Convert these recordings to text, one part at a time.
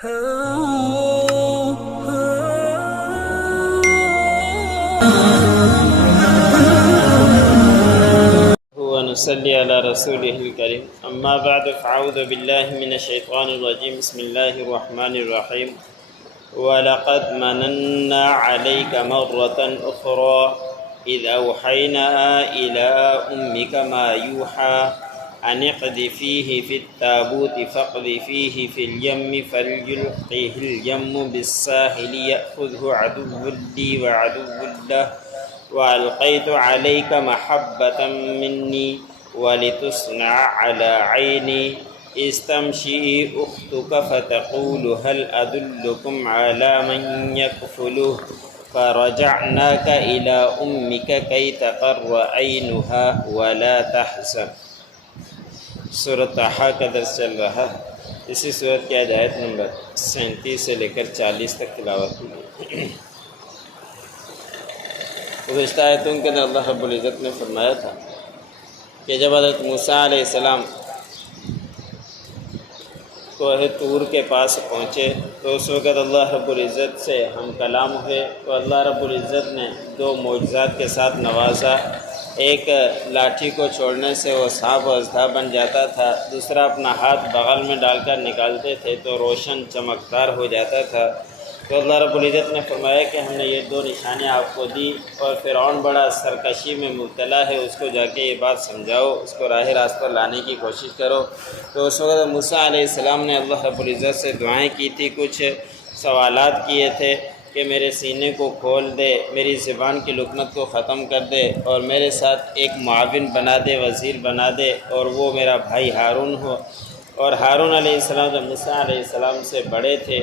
ونصلي على رسوله الكريم أما بعد فأعوذ بالله من الشيطان الرجيم بسم الله الرحمن الرحيم وَلَقَدْ مَنَنَّا عَلَيْكَ مَرَّةً أُخْرَى إِذْ أَوْحَيْنَا إِلَىٰ أُمِّكَ مَا يُوحَىٰ أَنِ اقْذِفِيهِ فِي التَّابُوتِ فَاقْذِفِيهِ فِي الْيَمِّ فَلْيُلْقِهِ الْيَمُّ بِالسَّاحِلِ يَأْخُذْهُ عَدُوٌّ لِّي وَعَدُوٌّ لَّهُ وَأَلْقَيْتُ عَلَيْكَ مَحَبَّةً مِّنِّي وَلِتُصْنَعَ عَلَىٰ عَيْنِي إِذْ تَمْشِي أُخْتُكَ فَتَقُولُ هَلْ أَدُلُّكُمْ عَلَىٰ مَن يَكْفُلُهُ فَرَجَعْنَاكَ إِلَىٰ أُمِّكَ كَيْ تَقَرَّ عَيْنُهَا وَلَا تَحْزَنَ۔ سورۃ طٰہٰ کا درس چل رہا ہے۔ اسی سورت کی آیت نمبر 37 سے لے کر 40 تک تلاوت کی گئی۔ گزشتہ آیتوں کے اندر اللہ رب العزت نے فرمایا تھا کہ جب حضرت موسیٰ علیہ السلام کوہ طور کے پاس پہنچے تو اس وقت اللہ رب العزت سے ہم کلام ہوئے، تو اللہ رب العزت نے دو معجزات کے ساتھ نوازا۔ ایک لاٹھی کو چھوڑنے سے وہ سانپ و اژدھا بن جاتا تھا، دوسرا اپنا ہاتھ بغل میں ڈال کر نکالتے تھے تو روشن چمکدار ہو جاتا تھا۔ تو اللہ رب العزت نے فرمایا کہ ہم نے یہ دو نشانیاں آپ کو دی، اور فرعون بڑا سرکشی میں مبتلا ہے، اس کو جا کے یہ بات سمجھاؤ، اس کو راہ راست پر لانے کی کوشش کرو۔ تو اس وقت موسیٰ علیہ السلام نے اللہ رب العزت سے دعائیں کی تھی، کچھ سوالات کیے تھے کہ میرے سینے کو کھول دے، میری زبان کی لکنت کو ختم کر دے، اور میرے ساتھ ایک معاون بنا دے، وزیر بنا دے، اور وہ میرا بھائی ہارون ہو۔ اور ہارون علیہ السلام جب موسیٰ علیہ السلام سے بڑے تھے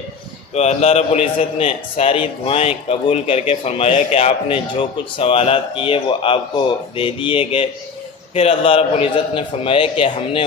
تو اللہ رب العزت نے ساری دعائیں قبول کر کے فرمایا کہ آپ نے جو کچھ سوالات کیے وہ آپ کو دے دیے گئے۔ پھر اللہ رب العزت نے فرمایا کہ ہم نے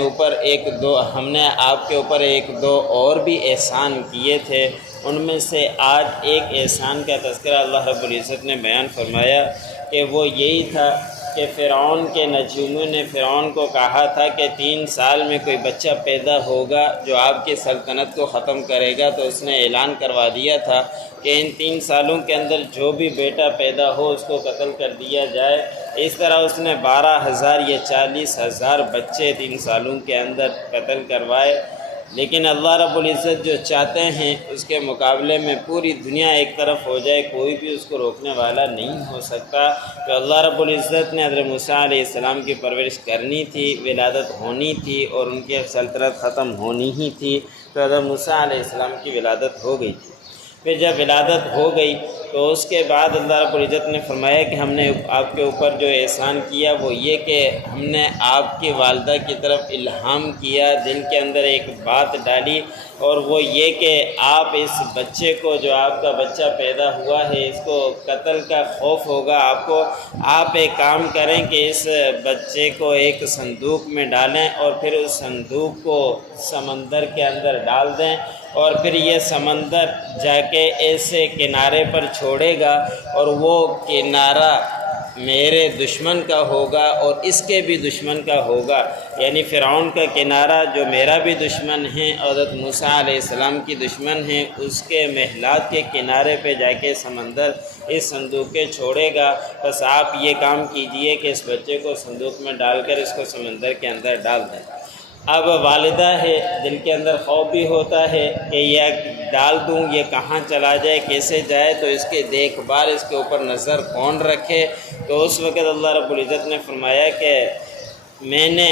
آپ کے اوپر ایک دو اور بھی احسان کیے تھے، ان میں سے آج ایک احسان کا تذکرہ اللہ رب العزت نے بیان فرمایا کہ وہ یہی تھا کہ فرعون کے نجومیوں نے فرعون کو کہا تھا کہ 3 سال میں کوئی بچہ پیدا ہوگا جو آپ کی سلطنت کو ختم کرے گا، تو اس نے اعلان کروا دیا تھا کہ ان 3 سالوں کے اندر جو بھی بیٹا پیدا ہو اس کو قتل کر دیا جائے۔ اس طرح اس نے 12,000 یا 40,000 بچے 3 سالوں کے اندر قتل کروائے۔ لیکن اللہ رب العزت جو چاہتے ہیں اس کے مقابلے میں پوری دنیا ایک طرف ہو جائے، کوئی بھی اس کو روکنے والا نہیں ہو سکتا۔ تو اللہ رب العزت نے حضرت موسیٰ علیہ السلام کی پرورش کرنی تھی، ولادت ہونی تھی، اور ان کی سلطنت ختم ہونی ہی تھی، تو حضرت موسیٰ علیہ السلام کی ولادت ہو گئی تھی۔ پھر جب ولادت ہو گئی تو اس کے بعد اللہ رب العزت نے فرمایا کہ ہم نے آپ کے اوپر جو احسان کیا وہ یہ کہ ہم نے آپ کی والدہ کی طرف الہام کیا، دل کے اندر ایک بات ڈالی، اور وہ یہ کہ آپ اس بچے کو، جو آپ کا بچہ پیدا ہوا ہے، اس کو قتل کا خوف ہوگا آپ ایک کام کریں کہ اس بچے کو ایک صندوق میں ڈالیں، اور پھر اس صندوق کو سمندر کے اندر ڈال دیں، اور پھر یہ سمندر جا کے ایسے کنارے پر چھوڑے گا، اور وہ کنارہ میرے دشمن کا ہوگا اور اس کے بھی دشمن کا ہوگا، یعنی فرعون کا کنارہ جو میرا بھی دشمن ہے، حضرت موسیٰ علیہ السلام کی دشمن ہے، اس کے محلات کے کنارے پہ جا کے سمندر اس صندوق کے چھوڑے گا۔ بس آپ یہ کام کیجئے کہ اس بچے کو صندوق میں ڈال کر اس کو سمندر کے اندر ڈال دیں۔ اب والدہ ہے، دل کے اندر خوف بھی ہوتا ہے کہ یہ ڈال دوں، یہ کہاں چلا جائے، کیسے جائے، تو اس کی دیکھ بھال، اس کے اوپر نظر کون رکھے۔ تو اس وقت اللہ رب العزت نے فرمایا کہ میں نے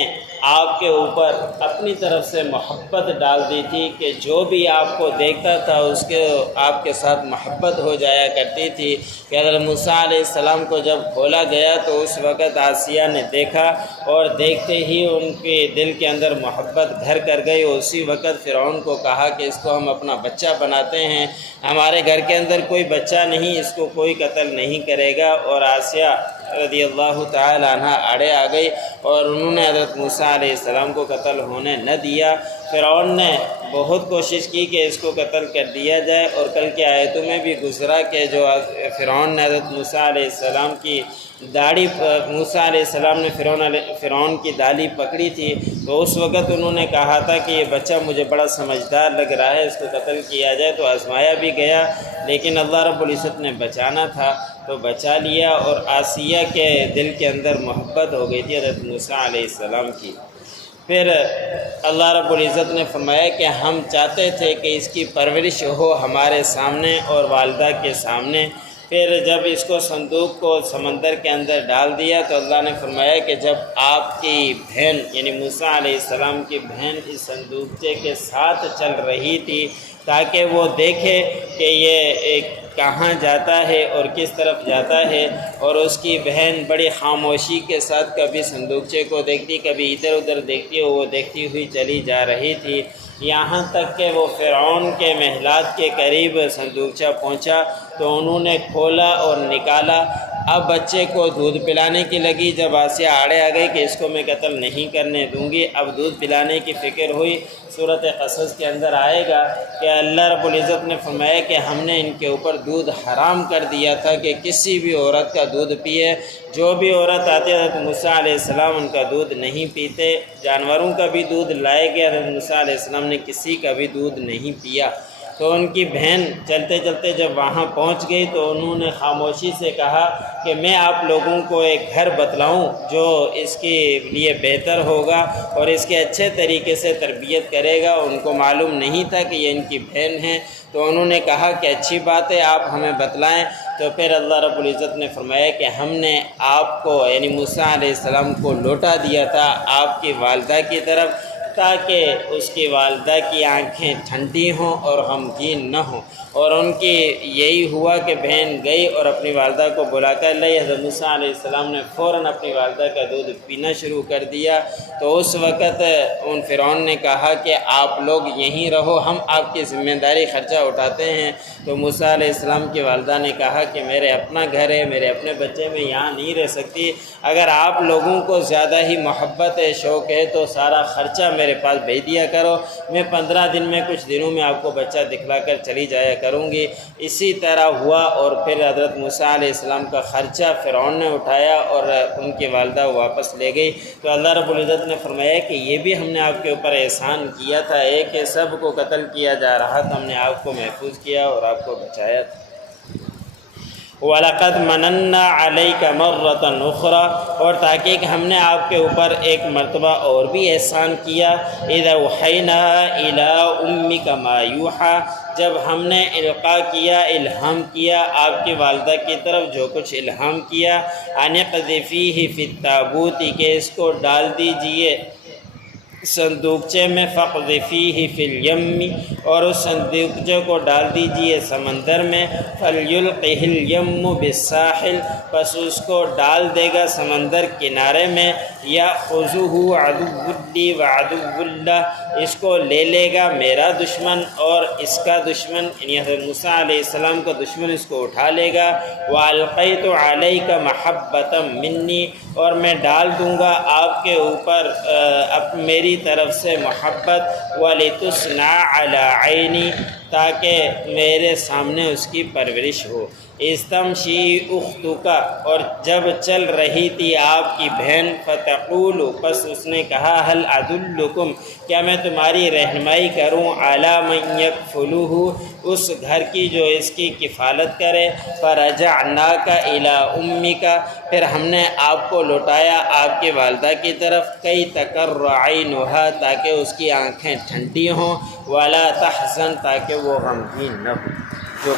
آپ کے اوپر اپنی طرف سے محبت ڈال دی تھی کہ جو بھی آپ کو دیکھتا تھا اس کے آپ کے ساتھ محبت ہو جایا کرتی تھی۔ کہ حضرت موسیٰ علیہ السلام کو جب کھولا گیا تو اس وقت آسیہ نے دیکھا، اور دیکھتے ہی ان کے دل کے اندر محبت گھر کر گئی۔ اسی وقت فرعون کو کہا کہ اس کو ہم اپنا بچہ بناتے ہیں، ہمارے گھر کے اندر کوئی بچہ نہیں، اس کو کوئی قتل نہیں کرے گا۔ اور آسیہ رضی اللہ تعالی عنہ آڑے آ گئی، اور انہوں نے حضرت موسیٰ علیہ السلام کو قتل ہونے نہ دیا۔ فرعون نے بہت کوشش کی کہ اس کو قتل کر دیا جائے، اور کل کی آیتوں میں بھی گزرا کہ جو فرعون نے حضرت موسیٰ علیہ السلام کی داڑھی، موسیٰ علیہ السلام نے فرعون کی داڑھی پکڑی تھی، تو اس وقت انہوں نے کہا تھا کہ یہ بچہ مجھے بڑا سمجھدار لگ رہا ہے، اس کو قتل کیا جائے، تو آزمایا بھی گیا، لیکن اللہ رب العزت نے بچانا تھا تو بچا لیا، اور آسیہ کے دل کے اندر محبت ہو گئی تھی حضرت موسیٰ علیہ السلام کی۔ پھر اللہ رب العزت نے فرمایا کہ ہم چاہتے تھے کہ اس کی پرورش ہو ہمارے سامنے اور والدہ کے سامنے۔ پھر جب اس کو صندوق کو سمندر کے اندر ڈال دیا تو اللہ نے فرمایا کہ جب آپ کی بہن یعنی موسیٰ علیہ السلام کی بہن اس صندوقچے کے ساتھ چل رہی تھی تاکہ وہ دیکھے کہ یہ کہاں جاتا ہے اور کس طرف جاتا ہے، اور اس کی بہن بڑی خاموشی کے ساتھ کبھی صندوقچے کو دیکھتی، کبھی ادھر ادھر دیکھتی، وہ دیکھتی ہوئی چلی جا رہی تھی، یہاں تک کہ وہ فرعون کے محلات کے قریب صندوقچہ پہنچا تو انہوں نے کھولا اور نکالا۔ اب بچے کو دودھ پلانے کی لگی، جب آسیہ آڑے آ گئی کہ اس کو میں قتل نہیں کرنے دوں گی، اب دودھ پلانے کی فکر ہوئی۔ سورۃ قصص کے اندر آئے گا کہ اللہ رب العزت نے فرمایا کہ ہم نے ان کے اوپر دودھ حرام کر دیا تھا کہ کسی بھی عورت کا دودھ پیے، جو بھی عورت آتی حضرت موسیٰ علیہ السلام ان کا دودھ نہیں پیتے، جانوروں کا بھی دودھ لائے گئے، حضرت موسیٰ علیہ السلام نے کسی کا بھی دودھ نہیں پیا۔ تو ان کی بہن چلتے چلتے جب وہاں پہنچ گئی تو انہوں نے خاموشی سے کہا کہ میں آپ لوگوں کو ایک گھر بتلاؤں جو اس کے لیے بہتر ہوگا اور اس کے اچھے طریقے سے تربیت کرے گا۔ ان کو معلوم نہیں تھا کہ یہ ان کی بہن ہے، تو انہوں نے کہا کہ اچھی بات ہے، آپ ہمیں بتلائیں۔ تو پھر اللہ رب العزت نے فرمایا کہ ہم نے آپ کو یعنی موسیٰ علیہ السلام کو لوٹا دیا تھا آپ کی والدہ کی طرف تاکہ اس کی والدہ کی آنکھیں ٹھنڈی ہوں اور غمگین نہ ہوں، اور ان کی یہی ہوا کہ بہن گئی اور اپنی والدہ کو بلا کر لائی۔ حضرت موسیٰ علیہ السلام نے فوراً اپنی والدہ کا دودھ پینا شروع کر دیا۔ تو اس وقت ان فرعون نے کہا کہ آپ لوگ یہیں رہو، ہم آپ کی ذمہ داری خرچہ اٹھاتے ہیں۔ تو موسیٰ علیہ السلام کی والدہ نے کہا کہ میرے اپنا گھر ہے، میرے اپنے بچے میں یہاں نہیں رہ سکتی، اگر آپ لوگوں کو زیادہ ہی محبت ہے، شوق ہے تو سارا خرچہ میرے پاس بھیج دیا کرو، میں 15 دن میں کچھ دنوں میں آپ کو بچہ دکھلا کر چلی جایا کروں گی۔ اسی طرح ہوا، اور پھر حضرت موسیٰ علیہ السلام کا خرچہ فرعون نے اٹھایا اور ان کی والدہ واپس لے گئی۔ تو اللہ رب العزت نے فرمایا کہ یہ بھی ہم نے آپ کے اوپر احسان کیا تھا، ایک سب کو قتل کیا جا رہا تھا، ہم نے آپ کو محفوظ کیا اور آپ کو بچایا تھا۔ وَلَقَدْ مَنَنَّا عَلَيْكَ مَرَّةً أُخْرَى، اور تاکہ ہم نے آپ کے اوپر ایک مرتبہ اور بھی احسان کیا۔ إِذْ أَوْحَيْنَا إِلَىٰ أُمِّكَ مَا يُوحَىٰ، جب ہم نے القاء کیا، الہام کیا آپ کی والدہ کی طرف جو کچھ الہام کیا، أَنِ اقْذِفِيهِ فِي التَّابُوتِ، کہ اس کو ڈال دیجئے صندوقچے میں، فَاقْذِفِيهِ فِي الْيَمِّ، اور اس صندوقچے کو ڈال دیجئے سمندر میں، فَلْيُلْقِهِ الْيَمُّ بِالسَّاحِلِ، پس اس کو ڈال دے گا سمندر کنارے میں، يَأْخُذُهُ عَدُوٌّ لِّي وَعَدُوٌّ لَّهُ، اس کو لے لے گا میرا دشمن اور اس کا دشمن، یعنی حضرت موسیٰ علیہ السلام کا دشمن اس کو اٹھا لے گا۔ وَأَلْقَيْتُ عَلَيْكَ مَحَبَّةً مِّنِّي، اور میں ڈال دوں گا آپ کے اوپر میری طرف سے محبت، وَلِتُصْنَعَ عَلَىٰ عَيْنِي، تاکہ میرے سامنے اس کی پرورش ہو۔ استمشی اختک، اور جب چل رہی تھی آپ کی بہن، فتقول، پس اس نے کہا، هل ادلکم، کیا میں تمہاری رہنمائی کروں، علی من یکفلہ، اس گھر کی جو اس کی کفالت کرے، فرجعناک الی امک، پھر ہم نے آپ کو لوٹایا آپ کی والدہ کی طرف، کی تقر عینھا، تاکہ اس کی آنکھیں ٹھنڈی ہوں، ولا تحزن، تاکہ وہ غمگین نہ ہو۔ جو